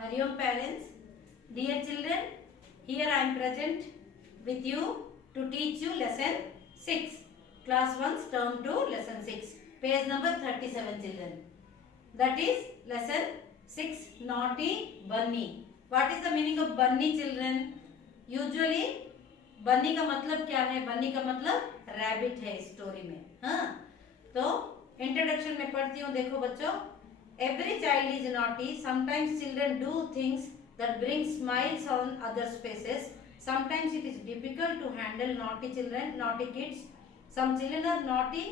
Hariom parents, dear children, here I am present with you to teach you lesson 6, class 1 term 2 lesson 6, page number 37 children. That is lesson 6, naughty bunny. What is the meaning of bunny children? Usually bunny का मतलब क्या है? bunny का मतलब rabbit है story में. हाँ, तो इंट्रोडक्शन में पढ़ती हूँ. देखो बच्चों, every child is naughty. Sometimes children do things that bring smiles on others' faces. Sometimes it is difficult to handle naughty children, naughty kids. Some children are naughty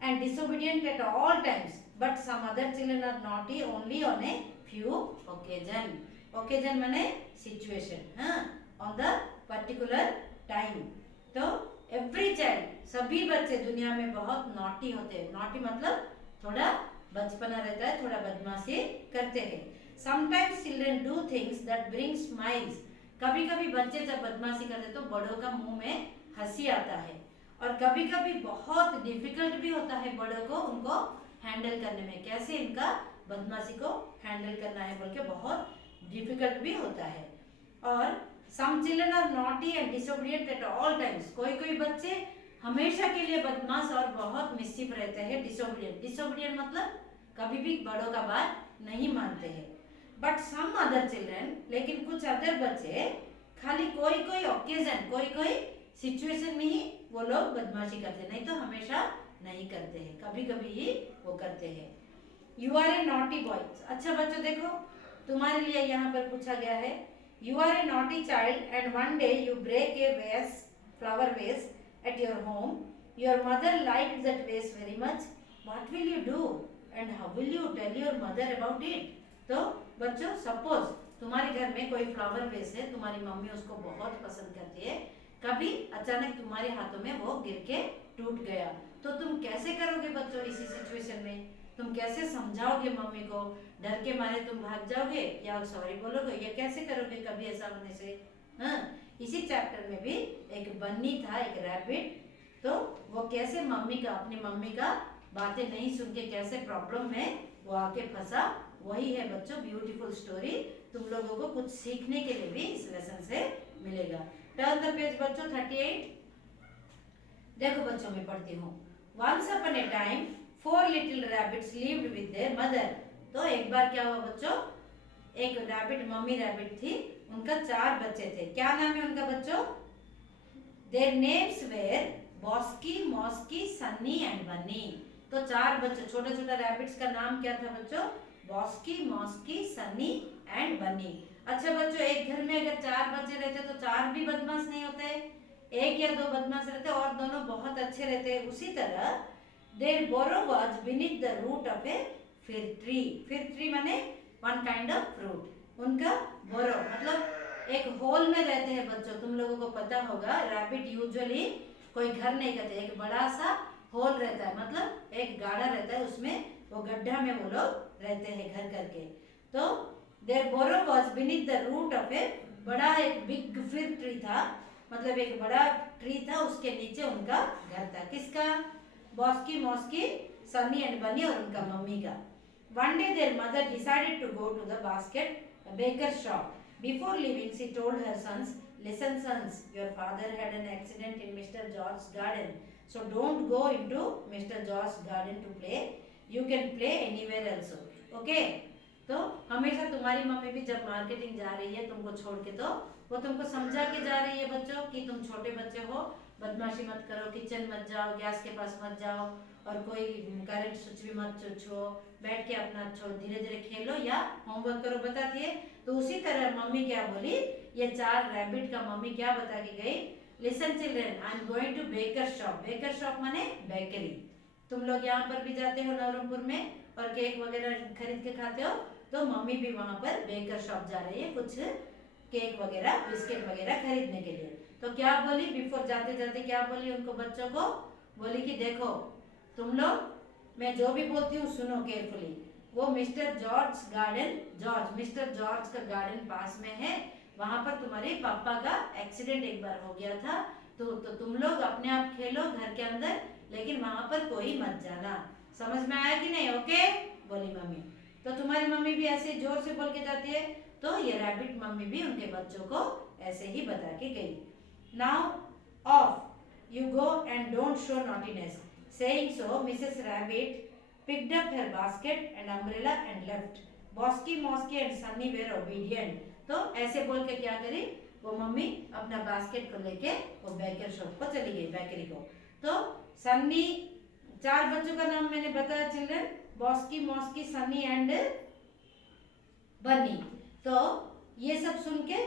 and disobedient at all times, but some other children are naughty only on a few occasion. Occasion माने situation. हाँ, on the particular time. तो every child, सभी बच्चे दुनिया में बहुत naughty होते हैं. naughty मतलब थोड़ा बचपना रहता है, थोड़ा बदमाशी करते हैं. Sometimes children do things that bring smiles. कभी कभी बच्चे जब बदमाशी करते तो बड़ों का मुंह में हंसी आता है. और कभी कभी बहुत डिफिकल्ट भी होता है बड़ों को उनको हैंडल करने में. कैसे इनका बदमाशी को हैंडल करना है बोल के बहुत डिफिकल्ट भी होता है. और some children are naughty and disobedient at all times. कोई कोई बच्चे हमेशा के लिए बदमाश और बहुत मिस्चिफ रहते हैं. डिसोबीडियंट मतलब कभी भी बड़ों का बात नहीं मानते हैं. बट सम अदर चिल्ड्रन, लेकिन कुछ अदर बच्चे खाली कोई कोई ओकेजन, कोई कोई सिचुएशन में ही वो लोग बदमाशी करते, नहीं तो हमेशा नहीं करते हैं, कभी कभी ही वो करते हैं. You are a naughty boy. अच्छा बच्चों देखो, तुम्हारे लिए यहाँ पर पूछा गया है, you are a naughty child and one day you break a vase, flower वेस at your home. Your mother liked that vase very much. What will you do and how will you tell your mother about it? तो बच्चों, suppose तुम्हारे घर में कोई flower vase है, तुम्हारी mummy उसको बहुत पसंद करती है, कभी अचानक तुम्हारे हाथों में वो गिर के टूट गया, तो तुम कैसे करोगे बच्चों इसी सिचुएशन में? तुम कैसे समझाओगे मम्मी को? डर के मारे तुम भाग जाओगे या सॉरी बोलोगे या कैसे करोगे कभी ऐसा होने से? हाँ, इसी चैप्टर में भी एक बन्नी था, एक रैबिट, तो वो कैसे मम्मी का, अपनी मम्मी का बातें नहीं सुन के कैसे प्रॉब्लम में वो आके फंसा, वही है बच्चों ब्यूटीफुल स्टोरी. तुम लोगों को कुछ सीखने के लिए भी इस लेसन से मिलेगा. टर्न द पेज बच्चों 38. देखो बच्चों मैं पढ़ती हूँ. Once upon a time 4 little rabbits lived with their mother. तो एक बार क्या हुआ बच्चों, एक रैबिट, मम्मी रैबिट थी, उनका 4 बच्चे थे. क्या नाम है उनका बच्चों? Their names were Bosky, Mosky, Sunny and Bunny. तो 4 बच्चे, छोटे छोटे रैबिट्स का नाम क्या था बच्चों? बॉस्की, मॉस्की, सन्नी एंड बन्नी. अच्छा बच्चों, एक घर में अगर 4 बच्चे रहते तो 4 भी बदमाश नहीं होते, एक या 2 बदमाश रहते और दोनों बहुत अच्छे रहते. उसी तरह their burrow was beneath the root of a fig tree. Fig tree माने वन काइंड ऑफ फ्रूट. उनका बोरो मतलब एक होल में रहते हैं बच्चों. तुम लोगों को पता होगा रैबिट यूजुअली कोई घर नहीं करते, एक बड़ा सा होल रहता है, मतलब एक गाढ़ा रहता है, उसमें वो गड्ढा में वो लोग रहते हैं घर करके. तो their burrow was beneath the root of a, बड़ा एक बिग फिग ट्री था, मतलब एक बड़ा ट्री था, उसके नीचे उनका घर था. किसका? बॉस्की, मॉस्की, सन्नी एंड बनी और उनका मम्मी का. One day their mother decided to go to the baker's shop. Before leaving, she told her sons, "Listen, sons, your father had an accident in Mr. George's garden. So don't go into Mr. George's garden to play. You can play anywhere else. Okay?" तो हमेशा तुम्हारी mummy भी जब marketing जा रही है तुमको छोड़ के, तो वो तुमको समझा के जा रही है बच्चों कि तुम छोटे बच्चे हो, बदमाशी मत करो, किचन मत जाओ, गैस के पास मत जाओ और कोई करंट स्विच भी मत छुओ, बैठ के अपना धीरे धीरे खेलो या होमवर्क करो, बताती है. तो उसी तरह मम्मी क्या बोली, ये 4 रैबिट का मम्मी क्या बता के गई? Listen children, I am going to baker shop. Baker shop माने बेकरी. तुम लोग यहाँ पर भी जाते हो नवरंगपुर में और केक वगैरह खरीद के खाते हो, तो मम्मी भी वहाँ पर बेकर शॉप जा रही है कुछ केक वगैरह, बिस्किट वगैरह खरीदने के लिए. तो क्या बोली, बिफोर जाते जाते क्या बोली उनको बच्चों को? बोली कि देखो तुम लोग, मैं जो भी बोलती हूँ सुनो केयरफुली. वो mister George garden, mister George का गार्डन पास में है, वहां पर तुम्हारे पापा का एक्सीडेंट एक बार हो गया था, तो तुम लोग अपने आप खेलो घर के अंदर, लेकिन वहां पर कोई मत जाना. समझ में आया कि नहीं? ओके बोली मम्मी. तो तुम्हारी मम्मी भी ऐसे जोर से बोल के जाती है, तो ये रैबिट मम्मी भी उनके बच्चों को ऐसे ही बता के गई। Now of you go and don't show naughtiness. Saying so Mrs rabbit picked up her basket and umbrella and left. Bosky, Mosky and Sunny were obedient. तो ऐसे बोल के क्या करी वो मम्मी अपना बास्केट को लेके वो बेकर शॉप को चली गई, बेकरी को। तो सन्नी, 4 बच्चों का नाम मैंने बताया children, Bosky, Mosky, Sunny and Bunny. तो ये सब सुन के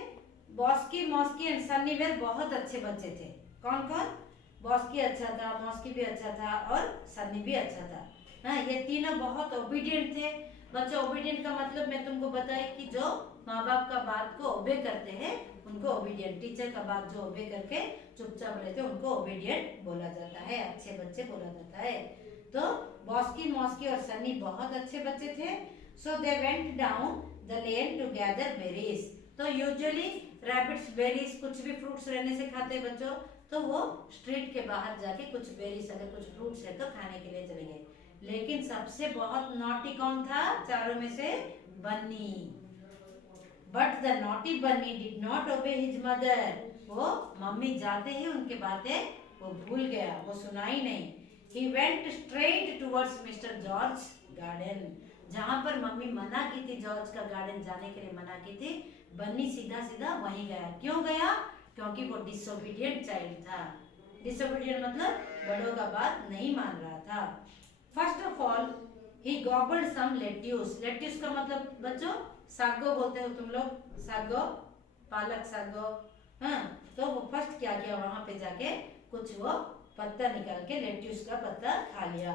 बॉस्की, मॉस्की एंड सन्नी वेर बहुत अच्छे बच्चे थे। कौन कौन? बॉस्की अच्छा था, मॉस्की भी अच्छा था और सन्नी भी अच्छा था। हाँ, ये तीनों बहुत ओबीडियंट थे। बच्चों, ओबीडियंट का मतलब मैं तुमको बताई कि जो माँ बाप का बात को ओबे करते हैं उनको ओबीडियंट, टीचर का बात जो ओबे करके चुपचाप रहते हैं उनको ओबीडियंट बोला जाता है, अच्छे बच्चे बोला जाता है। तो बॉस्की, मॉस्की और सन्नी बहुत अच्छे बच्चे थे। So they went down the lane to gather berries. तो यूजुअली रैबिट्स बेरीज, कुछ भी फ्रूट्स रहने से खाते हैं बच्चों, तो वो स्ट्रीट के बाहर जाके कुछ बेरीज, अगर कुछ फ्रूट्स है तो खाने के लिए चले गए। लेकिन सबसे बहुत नॉटी कौन था चारों में से? Bunny. But the naughty bunny did not obey his mother. वो मम्मी जाते ही उनके बातें वो भूल गया, वो सुना ही नहीं। He went straight towards mister George garden. जहां पर मम्मी मना की थी जॉर्ज का गार्डन जाने के लिए मना की थी, बन्नी सीधा सीधा वहीं गया। क्यों गया? क्योंकि वो डिसोबीडियंट चाइल्ड था। डिसोबीडियंट मतलब बड़ों का बात नहीं मान रहा था। First of all he gobbled some lettuce. Lettuce का मतलब बच्चों सागो बोलते हो तुम लोग, सागो, पालक सागो। हाँ, तो वो फर्स्ट क्या किया, वहां पे जाके कुछ वो पत्ता निकाल के लेट्यूस का पत्ता खा लिया।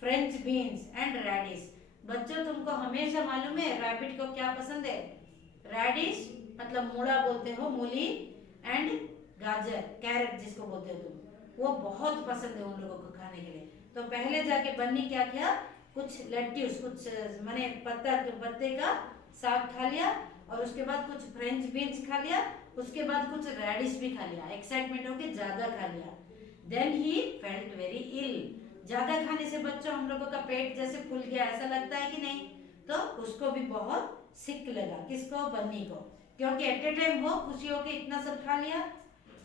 French beans and radish. बच्चों, तुमको हमेशा मालूम है रैबिट को क्या पसंद है? रेडिश मतलब मूला बोलते हो, मूली, एंड गाजर, कैरेट जिसको बोलते हो तुम, वो बहुत पसंद है उन लोगों को खाने के लिए। तो पहले जाके बन्नी क्या किया, कुछ लेट्यूस, कुछ माने पत्ते का साग खा लिया, और उसके बाद कुछ फ्रेंच बीन्स खा लिया, उसके बाद कुछ रेडिश भी खा लिया। एक्साइटमेंट होके ज्यादा खा लिया। देन ही फेल्ट वेरी इल। ज्यादा खाने से बच्चों हम लोगों का पेट जैसे फूल गया ऐसा लगता है कि नहीं? तो उसको भी बहुत सिक लगा। किसको? बन्नी को। क्योंकि एट ए टाइम वो खुशी होके इतना सब खा लिया।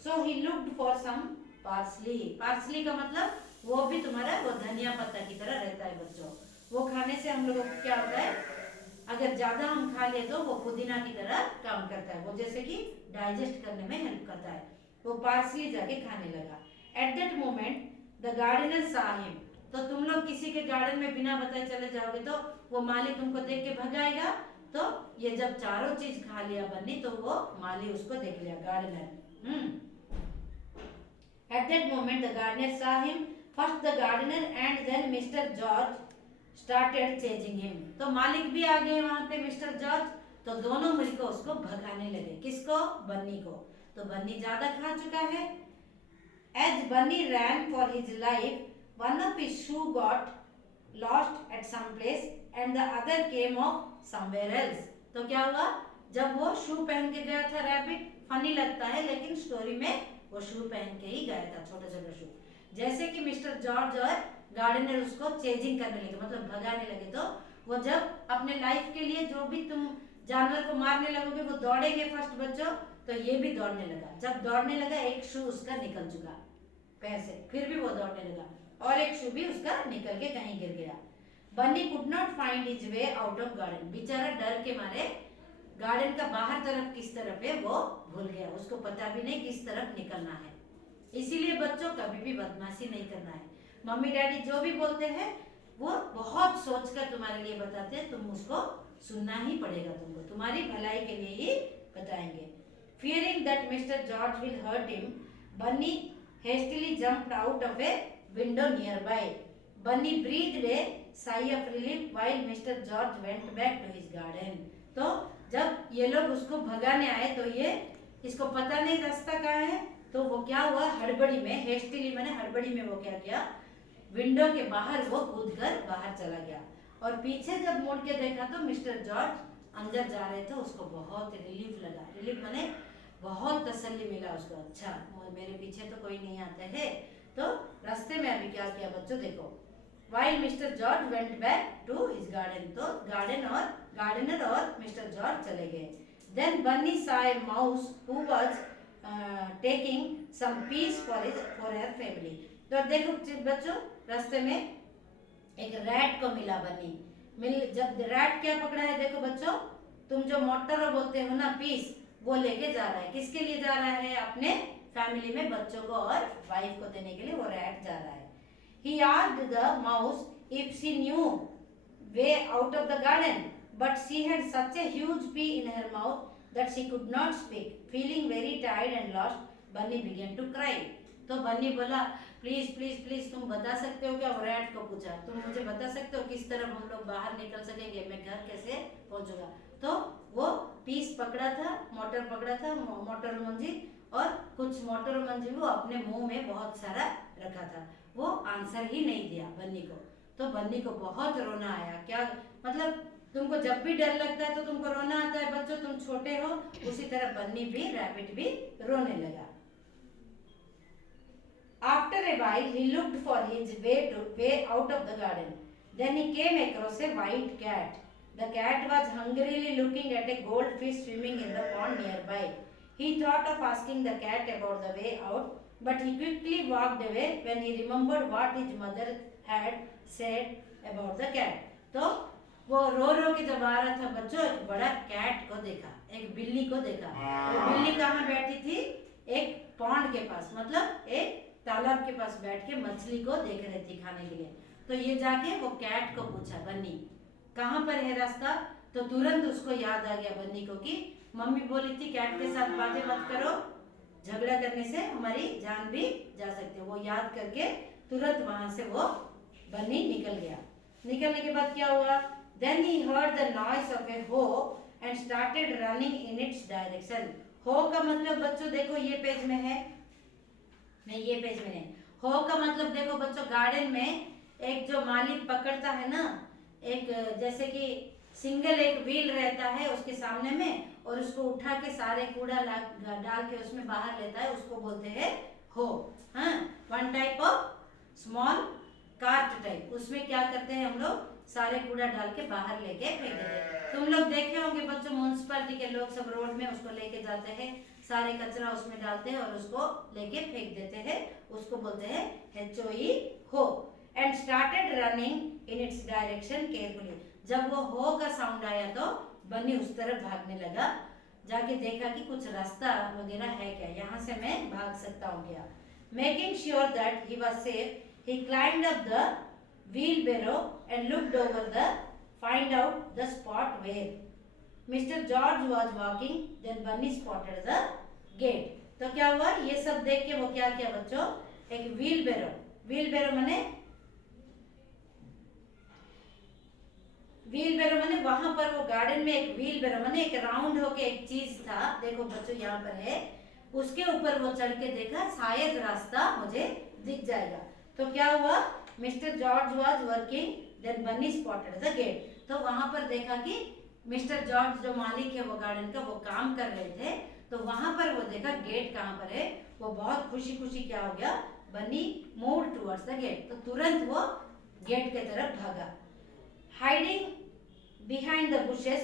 So he looked for some parsley. Parsley का मतलब वो भी तुम्हारा वो धनिया पत्ता की तरह रहता है बच्चों। वो खाने से हम लोगों को क्या होता है, अगर ज्यादा हम खा ले तो वो पुदीना की तरह काम करता है, वो जैसे कि डाइजेस्ट करने में हेल्प करता है। वो पार्सली जाके खाने लगा। At that moment the gardener saw him. तो तुम लोग किसी के गार्डन में बिना बताए चले जाओगे तो वो माली तुमको देख के भगाएगा। तो ये जब चारों चीज खा लिया बन्नी, तो वो माली उसको देख लिया, gardener. At that moment the gardener saw him. First the gardener and then Mr. George started chasing him. तो मालिक भी आ गए वहां पे, मिस्टर जॉर्ज। तो दोनों मिलकर उसको भगाने लगे। किसको? बन्नी को। तो बन्नी ज्यादा खा चुका है। As Bunny ran for his life, one of his shoe got lost at some place and the other came off somewhere else. तो क्या हुआ, जब वो शू पहन के गया था रैबिट, फनी लगता है लेकिन स्टोरी में वो शू पहन के ही गया था, छोटा छोटा शू। जैसे कि मिस्टर जॉर्ज और गार्डनर उसको चेजिंग करने लगे, मतलब भगाने लगे, तो वो जब अपने लाइफ के लिए जो भी तुम जानवर को मारने लगोगे वो दौड़ेंगे फर्स्ट बच्चों, तो ये भी दौड़ने लगा। जब दौड़ने लगा एक शू उसका निकल चुका पैर से, फिर भी वो दौड़ने लगा और एक शू भी उसका निकल के कहीं गिर गया। Bunny could not find his way out of garden. बेचारा डर के मारे गार्डन का बाहर तरफ किस तरफ है वो भूल गया, उसको पता भी नहीं किस तरफ निकलना है। इसीलिए बच्चों कभी भी बदमाशी नहीं करना है। मम्मी डैडी जो भी बोलते हैं वो बहुत सोचकर तुम्हारे लिए बताते हैं, तुम उसको सुनना ही पड़ेगा, तुमको तुम्हारी भलाई के लिए ही बताएंगे। Fearing that Mr. George will hurt him, Bunny hastily jumped out of a window nearby. Bunny breathed a sigh of relief while Mr. George went back to his garden. तो जब ये लोग उसको भगाने आए तो ये इसको पता नहीं रास्ता कहाँ है, तो वो क्या हुआ, हड़बड़ी में, हेस्टिली मैंने हड़बड़ी में वो क्या किया, विंडो के बाहर वो कूदकर बाहर चला गया। और पीछे जब मुड़ के देखा तो मिस्टर जॉर्ज अंदर जा रहे थे। उसको बहुत रिलीफ लगा, रिलीफ मैंने बहुत तसल्ली मिला उसको। अच्छा मेरे पीछे तो कोई नहीं आता है। तो रास्ते में अभी क्या किया बच्चों देखो, while Mr. George went back to his garden. तो गार्डनर और मिस्टर जॉर्ज चले गए. Then Bunny saw a mouse who was taking some peas for her family. तो देखो बच्चों, रास्ते में एक रैट को मिला बन्नी. जब रैट क्या पकड़ा है, देखो बच्चों, तुम जो मोटर बोलते हो ना, पीस, वो लेके जा रहा है. किसके लिए जा रहा है? अपने फैमिली में बच्चों को और वाइफ को देने के लिए वो रैट जा रहा है. He asked the mouse if she knew way out of the garden, but she had such a huge pea in her mouth that she could not speak. Feeling very tired and lost, Bunny began to cry. तो बन्नी बोला, please please please तुम बता सकते हो क्या? वो rat को पूछा, तुम मुझे बता सकते हो किस तरह हम लोग बाहर निकल सकेंगे, मैं घर कैसे पहुंचूंगा? तो वो पीस पकड़ा था, मोटर पकड़ा था, मोटर मंजी, और कुछ मोटर मंजी वो अपने मुंह में बहुत सारा रखा था. वो आंसर ही नहीं दिया बन्नी को. तो बन्नी को बहुत रोना आया. क्या मतलब, तुमको जब भी डर लगता है तो तुमको रोना आता है बच्चों, तुम छोटे हो, उसी तरह बन्नी भी, रैबिट भी रोने लगा. After a while he looked for his way out of the garden. Then he came across a white cat. The cat was hungrily looking at a goldfish swimming in the pond nearby. He thought of asking the cat about the way out, but he quickly walked away when he remembered what his mother had said about the cat. तो वो रो के जब आ रहा था बच्चों, एक बड़ा cat को देखा, एक बिल्ली को देखा. वो बिल्ली कहाँ बैठी थी? एक पॉन्ड के पास, मतलब एक तालाब के पास बैठ के मछली को देख रही थी खाने के लिए. तो ये जाके वो कैट को पूछा, बन्नी कहाँ पर है रास्ता? तो तुरंत उसको याद आ गया बन्नी को कि मम्मी बोली थी कैट के साथ बातें मत करो, झगड़ा करने से हमारी जान भी जा सकती है. वो याद करके तुरंत वहां से वो बन्नी निकल गया. निकलने के बाद क्या हुआ? Then he heard the noise of a hoe and started running in its direction. हो का मतलब बच्चों देखो ये पेज में है, नहीं ये पेज में नहीं. हो का मतलब देखो बच्चों, गार्डन में एक जो मालिक पकड़ता है ना, एक जैसे कि सिंगल एक व्हील रहता है उसके सामने में, और उसको उठा के सारे कूड़ा डाल के उसमें बाहर लेता है, उसको बोलते हैं हो. हाँ, one type of small cart type. उसमें क्या करते हैं हम लोग, सारे कूड़ा डाल के बाहर लेके फेंक देते हैं. तुम लोग देखे होंगे बच्चों, म्युनिसिपालिटी के लोग सब रोड में उसको लेके जाते हैं, सारे कचरा उसमें डालते हैं और उसको लेके फेंक देते हैं. उसको बोलते हैं HOE, हो. And started running in its direction carefully. जब वो हो का साउंड आया तो बन्नी उस तरफ भागने लगा. जाके देखा कि कुछ रास्ता वगैरह है क्या, यहाँ से मैं भाग सकता हूँ क्या. Making sure that he was safe, he climbed up the wheelbarrow and looked over the find out the spot where Mr. George was walking. Then Bunny spotted the gate. तो क्या हुआ, ये सब देख के वो क्या किया बच्चों, एक व्हीलबेरो माने वहां पर वो गार्डन में एक व्हीलबेरो माने एक राउंड होके एक चीज था. देखो बच्चों यहाँ पर है, उसके ऊपर वो चढ़ के देखा शायद रास्ता मुझे दिख जाएगा. तो क्या हुआ, Mr George was working, then bunny spotted the gate. तो वहां पर देखा कि मिस्टर जॉर्ज जो मालिक है वो गार्डन का, वो काम कर रहे थे. तो वहां पर वो देखा गेट कहाँ पर है. वो बहुत खुशी क्या हो गया, bunny move towards the gate. तो तुरंत वो गेट के तरफ भागा. Hiding behind the bushes,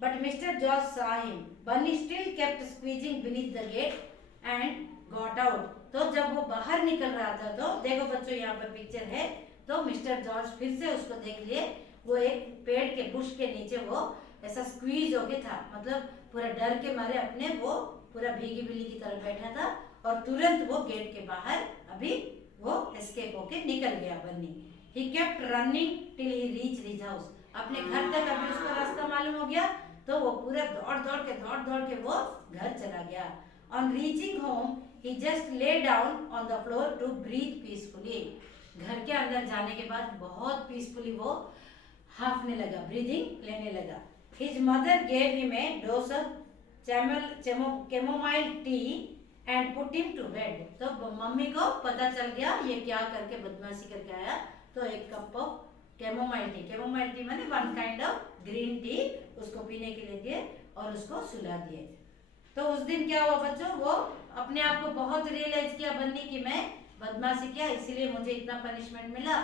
but Mr George saw him. Bunny still kept squeezing beneath the gate and got out. तो जब वो बाहर निकल रहा था, तो देखो बच्चों यहाँ पर पिक्चर है, तो मिस्टर जॉर्ज फिर से उसको देख लिए. वो एक पेड़ के बुश के नीचे वो ऐसा स्क्वीज होके था, मतलब पूरा डर के मारे अपने वो पूरा भीगी बिल्ली की तरह बैठा था. और तुरंत वो गेट के बाहर अभी वो एस्केप होके निकल गया bunny. He kept running till he reach his house. अपने घर तक अभी उसका रास्ता मालूम हो गया, तो वो पूरा दौड़ के वो घर चला गया. On reaching home he just lay down on the floor to breathe peacefully. घर के अंदर जाने के बाद बहुत पीसफुली वो हाफने लगा, ब्रीदिंग लेने लगा. His mother gave him a dose of chamomile tea and put him to bed. तो मम्मी को पता चल गया ये क्या करके बदमाशी करके आया. तो एक कप ऑफ कैमोमाइल टी माने one kind of green tea उसको पीने के लिए दिए और उसको सुला दिए. तो उस दिन क्या हुआ बच्चों, वो अपने आप को बहुत रियलाइज किया बन्नी कि मैं बदमाशी किया, इसीलिए मुझे इतना पनिशमेंट मिला.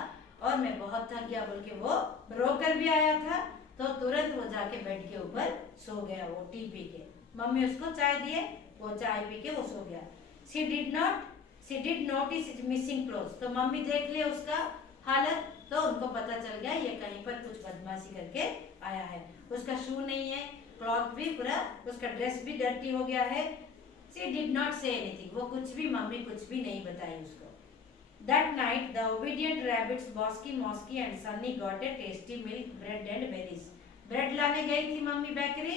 और मैं बहुत थक गया बोल के वो रो कर भी आया था। तो तुरंत वो जाके बेड के ऊपर सो गया, वो टी पी के। मम्मी उसको चाय दिए, वो चाय पी के वो सो गया। She did notice missing clothes, तो मम्मी देख लिया उसका हालत, तो उनको पता चल गया ये कहीं पर कुछ बदमाशी करके आया है। उसका शू नहीं है, क्लॉथ भी पूरा, उसका ड्रेस भी डर्टी हो गया है। She did not say anything, वो कुछ भी, मम्मी कुछ भी नहीं बताई उसको। That night, the obedient rabbits Bosky, Mosky and Sunny got a tasty milk, bread and berries. Bread लाने गई थी मम्मी बेकरी,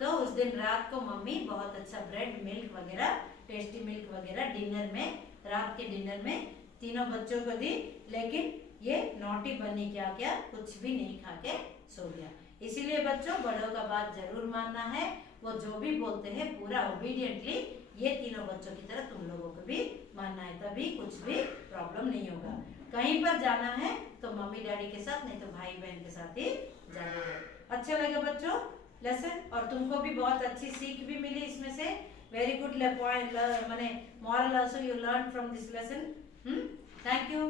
तो उस दिन रात को मम्मी बहुत अच्छा ब्रेड, मिल्क वगैरह, टेस्टी मिल्क वगैरह डिनर में, रात के डिनर में तीनों बच्चों को दी। लेकिन ये नॉटी बनी क्या क्या कुछ भी नहीं खा के सो गया। इसीलिए बच्चों बड़ों का बात जरूर मानना है, वो जो भी बोलते हैं पूरा ओबीडियंटली ये तीनों बच्चों की तरह तुम लोगों को भी मानना है, तभी कुछ भी प्रॉब्लम नहीं होगा। कहीं पर जाना है तो मम्मी डैडी के साथ, नहीं तो भाई बहन के साथ ही जाना है। अच्छा लगा बच्चों लेसन, और तुमको भी बहुत अच्छी सीख भी मिली इसमें से। वेरी गुड पॉइंट, माने moral also you learn from this lesson. Thank you.